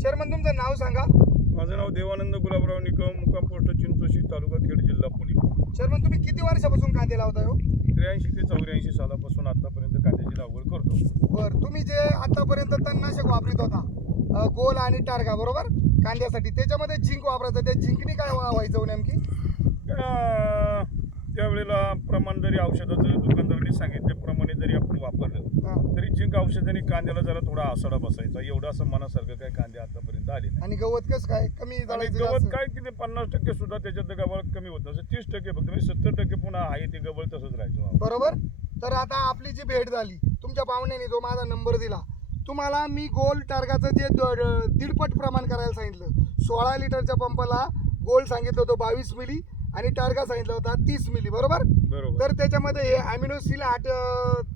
Chairman तुमचं नाव सांगा. माझं नाव देवानंद गुलाबराव निकम, मुक्काम पोस्ट चिंचोशी, तालुका खेड, जिल्हा पुणे. चेअरमन तुम्ही किती वर्षापासून कांदे लावताय हो? 83 ते 84 सालापासून आतापर्यंत कांद्याची लागवड करतो. बरं, तुम्ही जे आतापर्यंत तणनाशक वापरित होता गोल आणि टारगा बरोबर कांद्यासाठी, त्याच्यामध्ये झिंक वापरायचं, त्या झिंकनी काय व्हायचं हो नेमकी? त्यावेळेला प्रमाण जरी औषधाचं दुकानदारांनी सांगितल्याप्रमाणे जरी आपण वापरलं तरी झिंक औषधाने कांद्याला जरा थोडा आसाडा बसायचा. एवढं असं मनासारखं काय कांदे आतापर्यंत आले नाही. आणि गवत कसं काय कमी आणि झालं? गवत काय किती 50% सुद्धा त्याच्यात गवळ कमी होत नसतं. 30% फक्त, म्हणजे 70% पुन्हा आहे ते गवळ तसंच राहायचं. बरोबर. तर आता आपली जी भेट झाली, तुमच्या पाहुण्याने जो माझा नंबर दिला, तुम्हाला मी गोल टार्गाचं जे दीडपट प्रमाण करायला सांगितलं, 16 लिटरच्या पंपाला गोल सांगितलं होतं 22 मिली आणि टार्गा सांगितलं होता 30 मिली बरोबर. तर त्याच्यामध्ये हे अॅमिनोसिल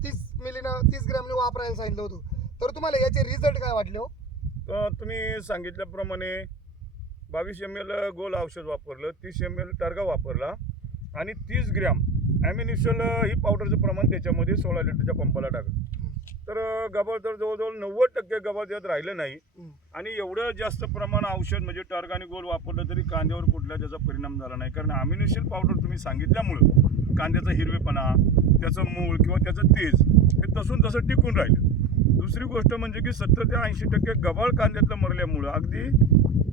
30 मिलीनं 30 ग्रॅमने वापरायला सांगितलं होतं. तर तुम्हाला याचे रिझल्ट काय वाटले हो? तर तुम्ही सांगितल्याप्रमाणे 22 ml गोल औषध वापरलं, 30 ml टार्गा वापरला आणि 30 ग्रॅम ॲमिनिशल ही पावडरचं प्रमाण त्याच्यामध्ये 16 लिटरच्या पंपाला टाकलं. तर गबाळ तर जवळजवळ 90% गबाळ त्यात राहिलं नाही. आणि एवढं जास्त प्रमाण औषध म्हणजे टार्गा आणि गोल वापरलं तरी कांद्यावर कुठला त्याचा परिणाम झाला नाही. कारण ॲमिनिशल पावडर तुम्ही सांगितल्यामुळं कांद्याचा हिरवेपणा, त्याचं मूळ किंवा त्याचं तेज हे तसून तसं टिकून राहिलं. दुसरी गोष्ट म्हणजे की 70 ते 80% गबाळ कांद्यातलं मरल्यामुळं अगदी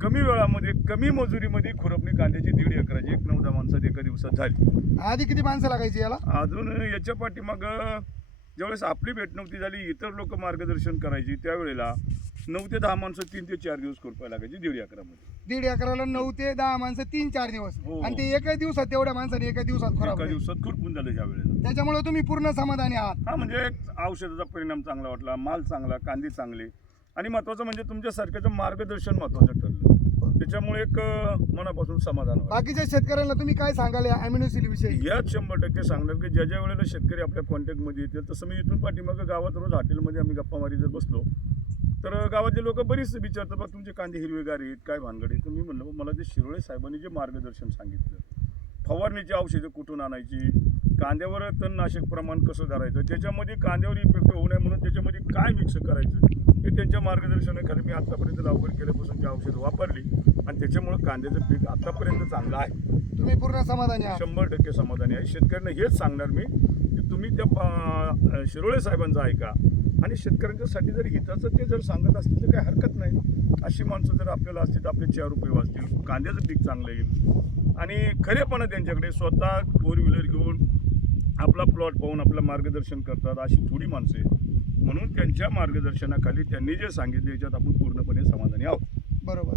कमी वेळामध्ये कमी मजुरीमध्ये खुरपणी कांद्याची 1.5 एकराची 1-9 माणसात एका दिवसात झाली. आधी किती माणसं लागायची याला? अजून याच्या पाठीमागं ज्यावेळेस आपली भेट नव्हती झाली, इतर लोक मार्गदर्शन करायची, त्यावेळेला 9 ते 10 माणसं 3 ते 4 दिवस खुरपायला लागायची 1.5 एकरामध्ये. 1.5 एकराला 9 ते 10 माणसं 3-4 दिवस. हो. आणि ते एका दिवसात तेवढ्या माणसाने एका दिवसात एका खराब. दिवसात खुरपून झालं ह्या वेळेला. त्याच्यामुळे तुम्ही पूर्ण समाधानी आहात? हा, म्हणजे औषधाचा परिणाम चांगला वाटला, माल चांगला, कांदे चांगले आणि महत्वाचं म्हणजे तुमच्यासारख्याचं मार्गदर्शन महत्वाचं ठरलं. त्याच्यामुळे एक मनापासून समाधान वाटलं. बाकीच्या शेतकऱ्यांना तुम्ही काय सांगाल या अॅमिनोसिल विषयी? याच 100% सांगणार की ज्या ज्या वेळेला शेतकरी आपल्या कॉन्टॅक्टमध्ये येतील, तसं मी इथून पाठीमागं गावात रोज हॉटेलमध्ये आम्ही गप्पा मारी जर बसलो तर गावातले लोक बरीच विचारतात, बा तुमचे कांदे हिरवेगार आहेत, काय भानगड आहे. तर मी म्हणलं मला जे शिरोळे साहेबांनी जे मार्गदर्शन सांगितलं, फवारणीची औषधं कुठून आणायची, कांद्यावर तणनाशक प्रमाण कसं धरायचं, त्याच्यामध्ये कांद्यावर इफेक्ट होऊ नये म्हणून त्याच्यामध्ये काय मिक्स करायचं, हे त्यांच्या मार्गदर्शनाखाली मी आतापर्यंत लागवड केल्यापासून ती औषधं वापरली आणि त्याच्यामुळे कांद्याचं पीक आतापर्यंत चांगलं आहे. तुम्ही पूर्ण समाधानी आहात? 100% समाधानी आहे. शेतकऱ्यांना हेच सांगणार मी की तुम्ही त्या शिरोळे साहेबांचं ऐका आणि शेतकऱ्यांच्यासाठी जर हिताचं ते जर सांगत असतील तर काही हरकत नाही. अशी माणसं जर आपल्याला असतील तर आपले 4 रुपये वाचतील, कांद्याचं पीक चांगलं येईल आणि खरेपणा त्यांच्याकडे स्वतः 4 व्हीलर घेऊन आपला प्लॉट पाहून आपलं मार्गदर्शन करतात अशी थोडी माणसं आहेत. म्हणून त्यांच्या मार्गदर्शनाखाली त्यांनी जे सांगितले याच्यात आपण पूर्णपणे समाधानी आहोत. बरोबर.